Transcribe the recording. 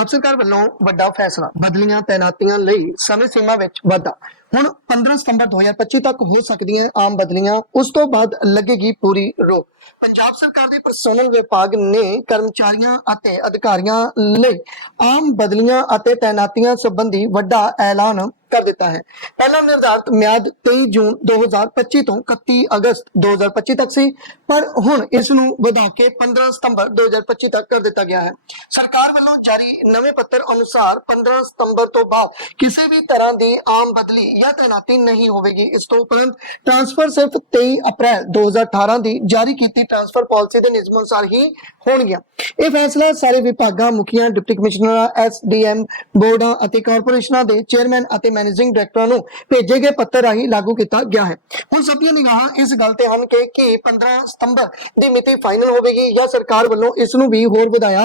ਆਪ ਸਰਕਾਰ ਵੱਲੋਂ ਵੱਡਾ ਫੈਸਲਾ, ਬਦਲੀਆਂ ਤੈਨਾਤੀਆਂ ਲਈ ਸਮੇਂ ਸੀਮਾ ਵਿੱਚ ਵਾਧਾ। ਹੁਣ 15 ਸਤੰਬਰ 2025 ਤੱਕ ਹੋ ਸਕਦੀਆਂ ਆਮ ਬਦਲੀਆਂ, ਉਸ ਤੋਂ ਬਾਅਦ ਲੱਗੇਗੀ ਪੂਰੀ ਰੋਕ। ਪੰਜਾਬ ਸਰਕਾਰ ਦੇ ਪਰਸਨਲ ਵਿਭਾਗ ਨੇ ਕਰਮਚਾਰੀਆਂ ਅਤੇ ਅਧਿਕਾਰੀਆਂ ਲਈ ਆਮ ਬਦਲੀਆਂ ਅਤੇ ਤੈਨਾਤੀਆਂ ਸੰਬੰਧੀ ਵੱਡਾ ਐਲਾਨ ਕਰ ਦਿੱਤਾ ਹੈ। ਪਹਿਲਾਂ ਨਿਰਧਾਰਤ ਮਿਆਦ 23 ਜੂਨ 2025 ਤੋਂ 31 ਅਗਸਤ 2025 ਤੱਕ ਸੀ, ਪਰ ਹੁਣ ਇਸ ਨੂੰ ਵਧਾ ਕੇ 15 ਸਤੰਬਰ 2025 ਤੱਕ ਕਰ ਦਿੱਤਾ ਗਿਆ ਹੈ। ਸਰਕਾਰ ਜਾਰੀ ਨਵੇਂ ਪੱਤਰ ਅਨੁਸਾਰ 15 ਸਤੰਬਰ ਤੋਂ ਬਾਅਦ ਕਿਸੇ ਵੀ ਤਰ੍ਹਾਂ ਦੀ ਆਮ ਬਦਲੀ ਜਾਂ ਤੈਨਾਤੀ ਨਹੀਂ ਹੋਵੇਗੀ। ਇਸ ਤੋਂ ਉਪਰੰਤ ਟ੍ਰਾਂਸਫਰ ਸਿਰਫ 23 ਅਪ੍ਰੈਲ 2018 ਦੀ ਜਾਰੀ ਕੀਤੀ ਟ੍ਰਾਂਸਫਰ ਪਾਲਿਸੀ ਦੇ ਨਿਯਮ ਅਨੁਸਾਰ ਹੀ ਹੋਣਗੀਆਂ। ਇਹ ਫੈਸਲਾ ਸਾਰੇ ਵਿਭਾਗਾਂ, ਮੁਖੀਆਂ, ਡਿਪਟੀ ਕਮਿਸ਼ਨਰਾਂ ਐਸਡੀਐਮ ਬੋਰਡਾਂ ਅਤੇ ਕਾਰਪੋਰੇਸ਼ਨਾਂ ਦੇ ਚੇਅਰਮੈਨ ਅਤੇ ਮੈਨੇਜਿੰਗ ਡਾਇਰੈਕਟਰਾਂ ਨੂੰ ਭੇਜੇ ਗਏ ਪੱਤਰ ਰਾਹੀਂ ਲਾਗੂ ਕੀਤਾ ਗਿਆ ਹੈ। ਹੁਣ ਸਭ ਦੀਆਂ ਨਿਗਾਹਾਂ ਇਸ ਗੱਲ ਤੇ ਹਨ ਕਿ ਕੀ 15 ਸਤੰਬਰ ਦੀ ਮਿਤੀ ਫਾਈਨਲ ਹੋਵੇਗੀ ਜਾਂ ਸਰਕਾਰ ਵੱਲੋਂ ਇਸ ਨੂੰ ਵੀ ਹੋਰ ਵਧਾਇਆ